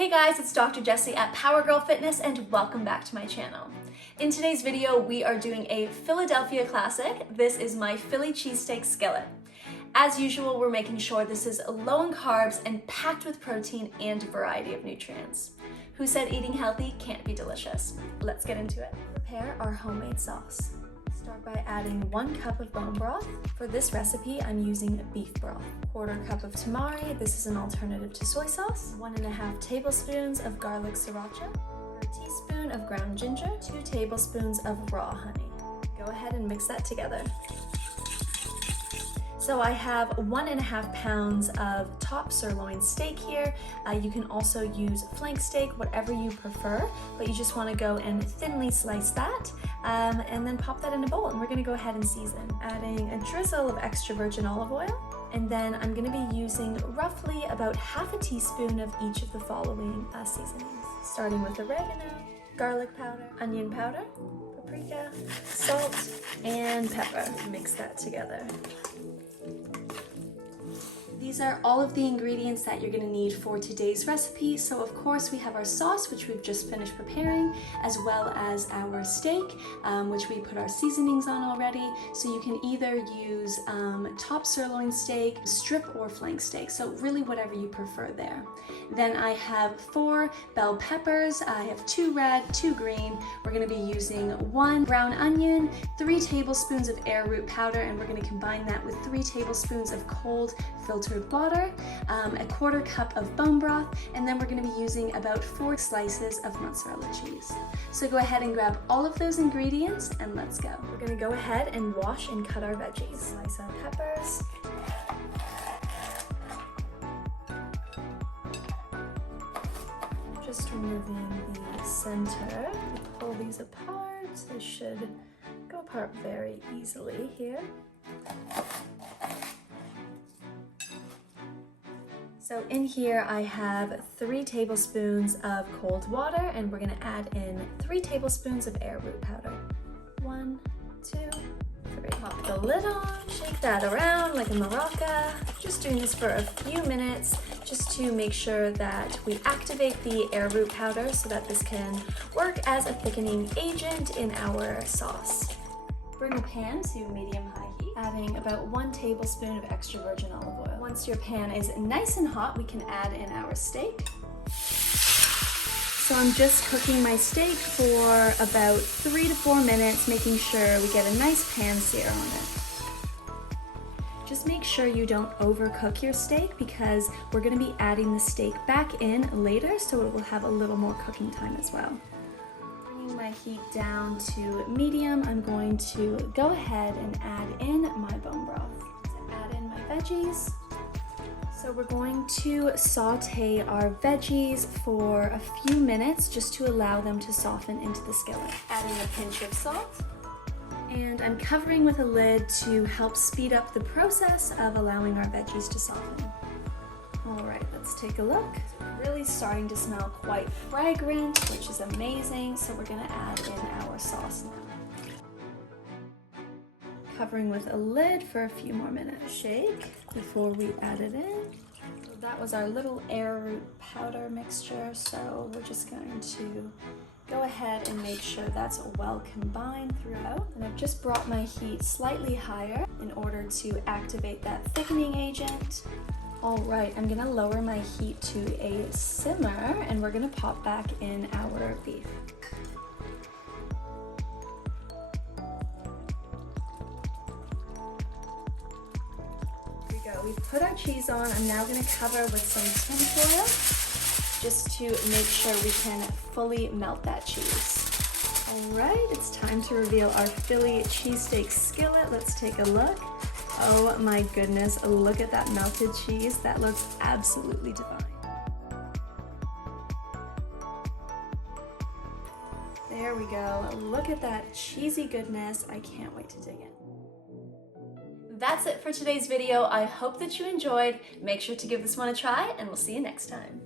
Hey guys, it's Dr. Jessie at Power Girl Fitness and welcome back to my channel. In today's video, we are doing a Philadelphia classic. This is my Philly Cheesesteak Skillet. As usual, we're making sure this is low in carbs and packed with protein and a variety of nutrients. Who said eating healthy can't be delicious? Let's get into it. Prepare our homemade sauce. Start by adding 1 cup of bone broth. For this recipe, I'm using beef broth. 1/4 cup of tamari, this is an alternative to soy sauce. 1½ tablespoons of garlic sriracha. 1 teaspoon of ground ginger. 2 tablespoons of raw honey. Go ahead and mix that together. So I have 1½ pounds of top sirloin steak here. You can also use flank steak, whatever you prefer, but you just want to go and thinly slice that and then pop that in a bowl, and we're going to go ahead and season. Adding a drizzle of extra virgin olive oil, and then I'm going to be using roughly about ½ teaspoon of each of the following seasonings, starting with oregano, garlic powder, onion powder, paprika, salt, and pepper. Mix that together. These are all of the ingredients that you're going to need for today's recipe. So of course we have our sauce, which we've just finished preparing, as well as our steak, which we put our seasonings on already. So you can either use top sirloin steak, strip, or flank steak. So really whatever you prefer there. Then I have 4 bell peppers. I have 2 red, 2 green. We're going to be using 1 brown onion, 3 tablespoons of arrowroot powder, and we're going to combine that with 3 tablespoons of cold filtered water, a 1/4 cup of bone broth, and then we're going to be using about 4 slices of mozzarella cheese. So go ahead and grab all of those ingredients and let's go. We're going to go ahead and wash and cut our veggies. Slice our peppers. Just removing the center. Pull these apart. They should go apart very easily here. So in here I have 3 tablespoons of cold water, and we're going to add in 3 tablespoons of arrowroot powder. 1, 2, 3. Pop the lid on, shake that around like a maraca. Just doing this for a few minutes just to make sure that we activate the arrowroot powder so that this can work as a thickening agent in our sauce. Bring the pan to medium-high heat, adding about 1 tablespoon of extra virgin olive oil. Once your pan is nice and hot, we can add in our steak. So I'm just cooking my steak for about 3 to 4 minutes, making sure we get a nice pan sear on it. Just make sure you don't overcook your steak because we're going to be adding the steak back in later, so it will have a little more cooking time as well. My heat down to medium, I'm going to go ahead and add in my bone broth. To add in my veggies. So we're going to saute our veggies for a few minutes just to allow them to soften into the skillet. Adding a pinch of salt. And I'm covering with a lid to help speed up the process of allowing our veggies to soften. All right, let's take a look. Really starting to smell quite fragrant, which is amazing. So we're gonna add in our sauce now. Covering with a lid for a few more minutes. Shake before we add it in. So that was our little arrowroot powder mixture. So we're just going to go ahead and make sure that's well combined throughout. And I've just brought my heat slightly higher in order to activate that thickening agent. All right, I'm gonna lower my heat to a simmer and we're gonna pop back in our beef. Here we go, we've put our cheese on. I'm now gonna cover with some tinfoil just to make sure we can fully melt that cheese. All right, it's time to reveal our Philly Cheesesteak Skillet. Let's take a look. Oh my goodness, look at that melted cheese. That looks absolutely divine. There we go. Look at that cheesy goodness. I can't wait to dig in. That's it for today's video. I hope that you enjoyed. Make sure to give this one a try, and we'll see you next time.